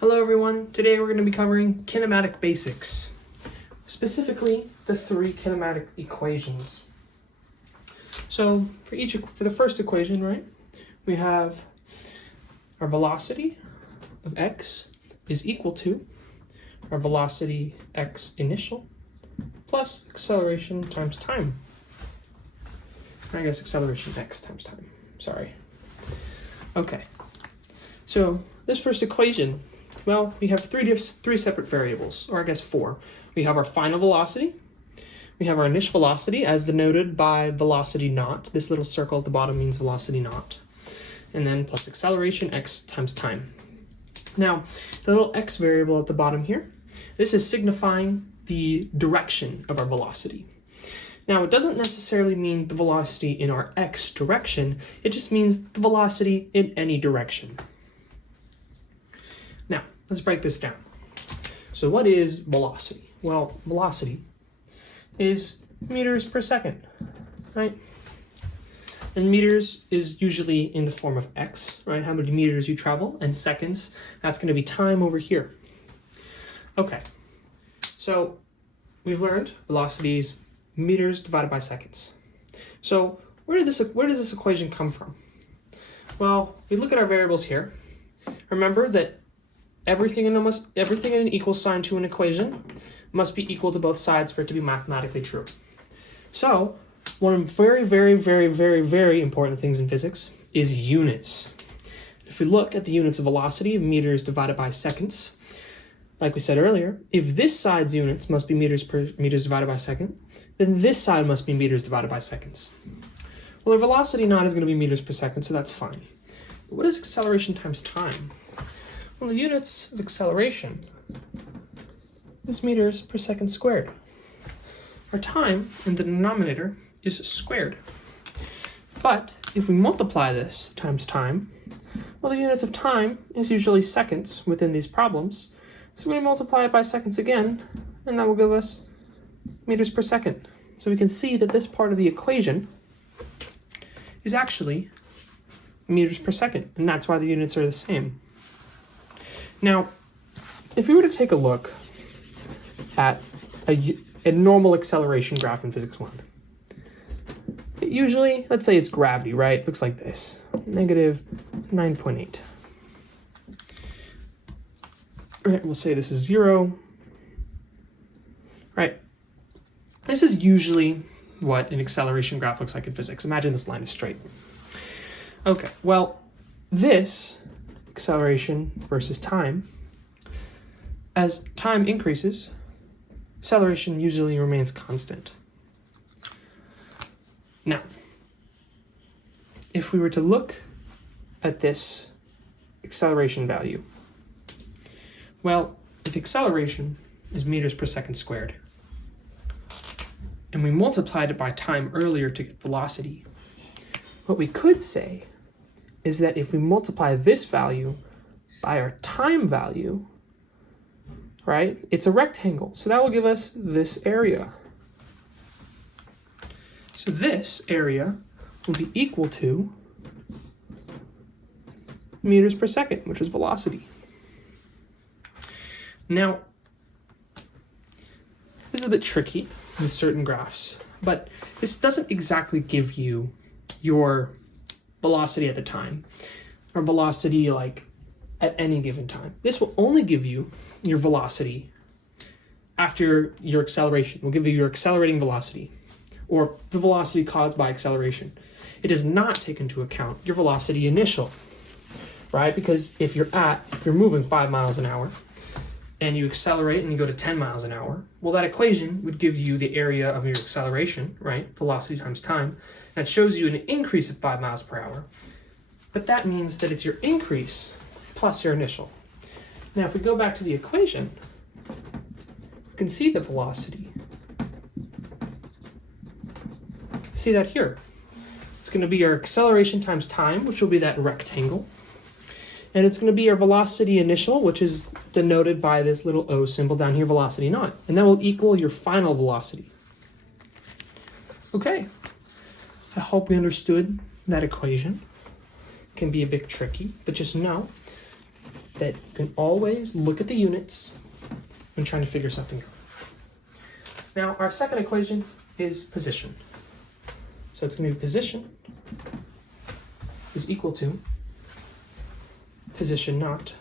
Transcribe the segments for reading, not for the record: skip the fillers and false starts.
Hello everyone, today we're going to be covering kinematic basics, specifically the three kinematic equations. So for the first equation, right, we have our velocity of x is equal to our velocity x initial plus acceleration times time. I guess acceleration x times time, sorry. Okay, so this first equation, well, we have three separate variables, or I guess four. We have our final velocity, we have our initial velocity as denoted by velocity naught. This little circle at the bottom means velocity naught. And then plus acceleration x times time. Now, the little x variable at the bottom here, this is signifying the direction of our velocity. Now, it doesn't necessarily mean the velocity in our x direction, it just means the velocity in any direction. Now, let's break this down. So what is velocity? Well, velocity is meters per second, right? And meters is usually in the form of x, right? How many meters you travel, and seconds, that's going to be time over here. Okay, so we've learned velocity is meters divided by seconds. So where does this equation come from? Well, we look at our variables here. Remember that everything in an equal sign to an equation must be equal to both sides for it to be mathematically true. So one of the very important things in physics is units. If we look at the units of velocity, meters divided by seconds, like we said earlier, if this side's units must be meters divided by second, then this side must be meters divided by seconds. Well, our velocity naught is going to be meters per second, so that's fine. But what is acceleration times time? Well, the units of acceleration is meters per second squared. Our time in the denominator is squared. But if we multiply this times time, well, the units of time is usually seconds within these problems. So we multiply it by seconds again, and that will give us meters per second. So we can see that this part of the equation is actually meters per second, and that's why the units are the same. Now, if we were to take a look at a normal acceleration graph in Physics 1, it usually, let's say it's gravity, right? It looks like this, negative 9.8. Right, we'll say this is 0. Right. This is usually what an acceleration graph looks like in physics. Imagine this line is straight. Okay, well, this acceleration versus time, as time increases, acceleration usually remains constant. Now, if we were to look at this acceleration value, well, if acceleration is meters per second squared, and we multiplied it by time earlier to get velocity, what we could say is that if we multiply this value by our time value, right, it's a rectangle. So that will give us this area. So this area will be equal to meters per second, which is velocity. Now, this is a bit tricky with certain graphs, but this doesn't exactly give you your velocity at the time, or velocity like at any given time. This will only give you your velocity after your acceleration. Will give you your accelerating velocity, or the velocity caused by acceleration. It does not take into account your velocity initial, right? Because if you're moving 5 miles an hour, and you accelerate and you go to 10 miles an hour, well, that equation would give you the area of your acceleration, right? Velocity times time. That shows you an increase of 5 miles per hour. But that means that it's your increase plus your initial. Now, if we go back to the equation, you can see the velocity. See that here. It's going to be your acceleration times time, which will be that rectangle. And it's going to be our velocity initial, which is denoted by this little O symbol down here, velocity naught. And that will equal your final velocity. Okay, I hope we understood that equation. It can be a bit tricky, but just know that you can always look at the units when trying to figure something out. Now, our second equation is position. So it's going to be position is equal to position naught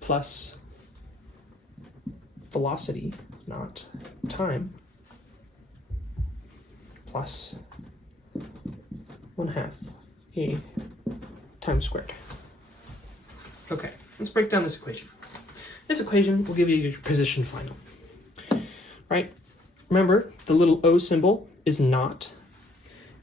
plus velocity naught time plus 1/2 a time squared. Okay, let's break down this equation. This equation will give you your position final. Right? Remember, the little O symbol is naught,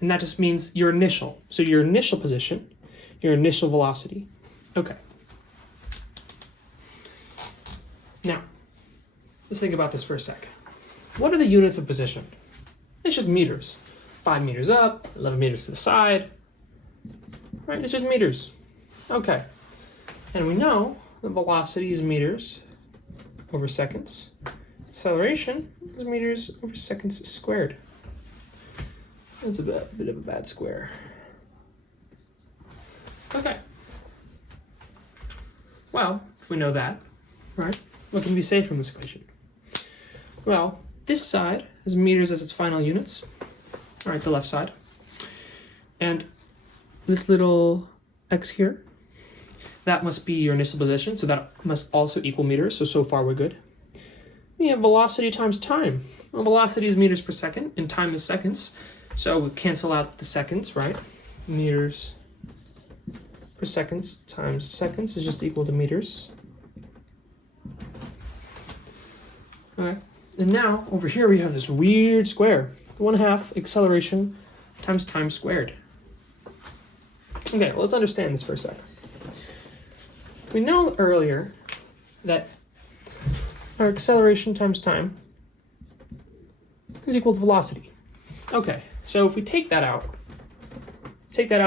and that just means your initial. So your initial position, your initial velocity. Okay. Now, let's think about this for a sec. What are the units of position? It's just meters. 5 meters up, 11 meters to the side. Right? It's just meters. Okay. And we know the velocity is meters over seconds. Acceleration is meters over seconds squared. That's a bit of a bad square. Okay. Well, if we know that, right, what can we say from this equation? Well, this side has meters as its final units. All right, the left side. And this little x here, that must be your initial position, so that must also equal meters, so far we're good. We have velocity times time. Well, velocity is meters per second, and time is seconds, so we cancel out the seconds, right? Meters per seconds times seconds is just equal to meters. Okay, and now over here we have this weird square. 1/2 acceleration times time squared. Okay, well, let's understand this for a second. We know earlier that our acceleration times time is equal to velocity. Okay, so if we take that out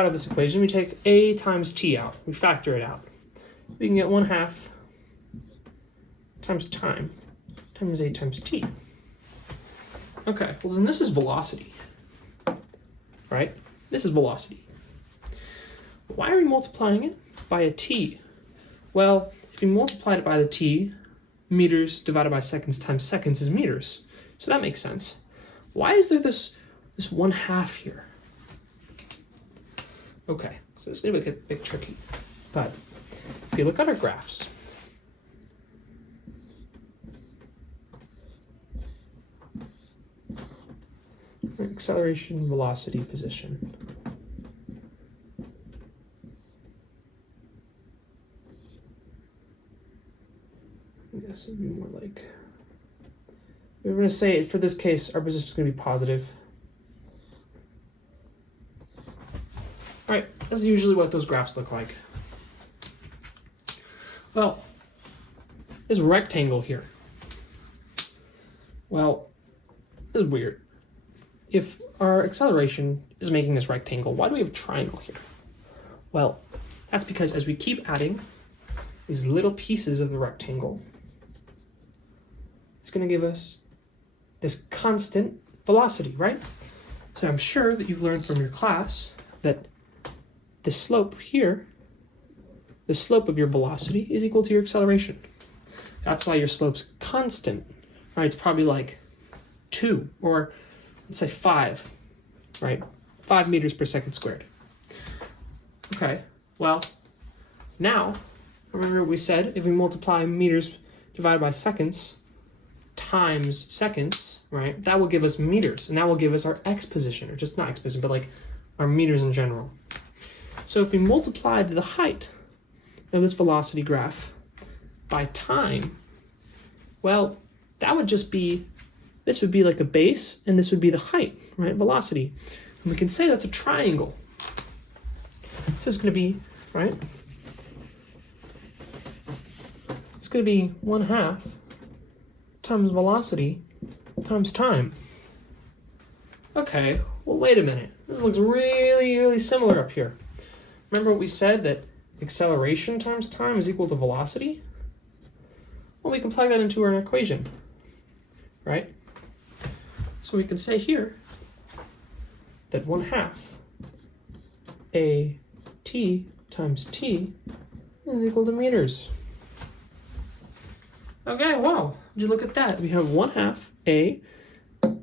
of this equation, we take a times t out, we factor it out. We can get 1/2 times time times a times t. Okay, well then this is velocity, right? This is velocity. Why are we multiplying it by a t? Well, if you multiply it by the t, meters divided by seconds times seconds is meters. So that makes sense. Why is there this 1/2 here? Okay, so this is going to get a bit tricky. But if you look at our graphs, acceleration, velocity, position. I guess it'd be more like, we're going to say, for this case, our position is going to be positive. All right, that's usually what those graphs look like. Well, there's a rectangle here. Well, this is weird. If our acceleration is making this rectangle, why do we have a triangle here? Well, that's because as we keep adding these little pieces of the rectangle, it's going to give us this constant velocity, right? So I'm sure that you've learned from your class that the slope here, the slope of your velocity is equal to your acceleration. That's why your slope's constant, right? It's probably like 2, or let's say 5, right? 5 meters per second squared. Okay, well, now, remember what we said, if we multiply meters divided by seconds times seconds, right, that will give us meters, and that will give us our x position, or just not x position, but like our meters in general. So if we multiplied the height of this velocity graph by time, well, that would just be, this would be like a base, and this would be the height, right, velocity. And we can say that's a triangle. So it's going to be, right, it's going to be 1/2 times velocity times time. Okay, well, wait a minute. This looks really, really similar up here. Remember what we said, that acceleration times time is equal to velocity? Well, we can plug that into our equation, right? So we can say here that 1/2 a t times t is equal to meters. Okay, wow, would you look at that? We have 1/2 a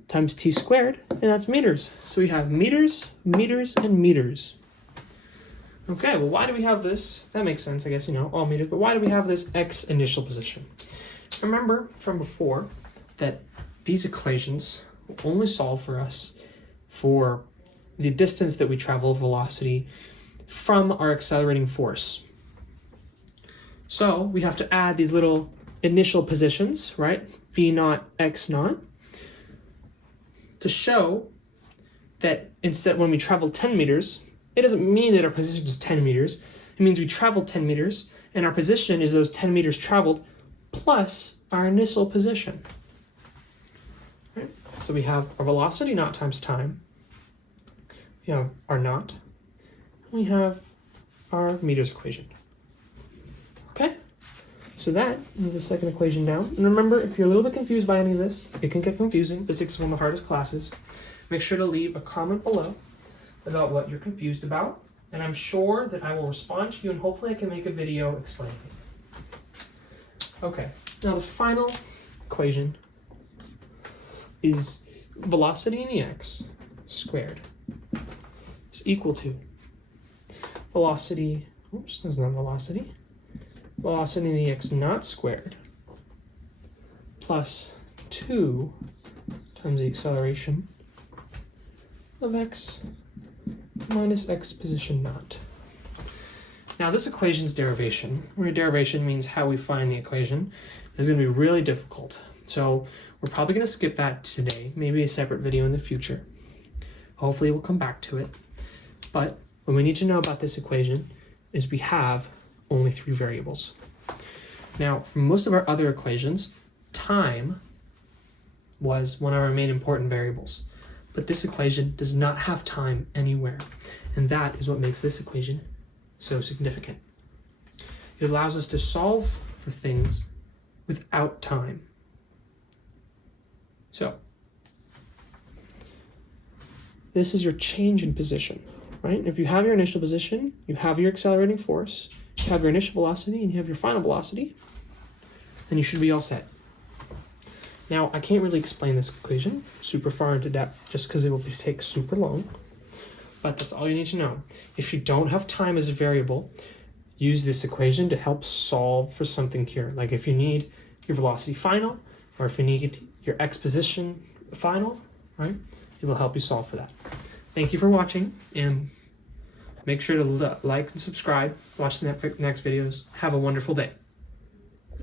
times t squared, and that's meters. So we have meters, meters, and meters. Okay, well, why do we have this? That makes sense, I guess, all meters, but why do we have this x initial position? Remember from before that these equations will only solve for us for the distance that we travel, velocity, from our accelerating force. So we have to add these little initial positions, right? V naught, x naught, to show that instead when we travel 10 meters, it doesn't mean that our position is 10 meters. It means we traveled 10 meters, and our position is those 10 meters traveled plus our initial position. Right? So we have our velocity naught times time. We have our naught. We have our meters equation. Okay? So that is the second equation down. And remember, if you're a little bit confused by any of this, it can get confusing. Physics is one of the hardest classes. Make sure to leave a comment below about what you're confused about. And I'm sure that I will respond to you, and hopefully I can make a video explaining it. Okay, now the final equation is velocity in the x squared is equal to velocity, oops, that's not velocity, velocity in the x naught squared plus 2 times the acceleration of x minus x position naught. Now this equation's derivation, where derivation means how we find the equation, is going to be really difficult. So we're probably going to skip that today, maybe a separate video in the future. Hopefully we'll come back to it. But what we need to know about this equation is we have only 3 variables. Now, for most of our other equations, time was one of our main important variables. But this equation does not have time anywhere. And that is what makes this equation so significant. It allows us to solve for things without time. So, this is your change in position, right? If you have your initial position, you have your accelerating force, you have your initial velocity, and you have your final velocity, then you should be all set. Now, I can't really explain this equation super far into depth just because it will take super long, but that's all you need to know. If you don't have time as a variable, use this equation to help solve for something here. Like if you need your velocity final, or if you need your x position final, right? It will help you solve for that. Thank you for watching, and make sure to like and subscribe. Watch the next videos. Have a wonderful day.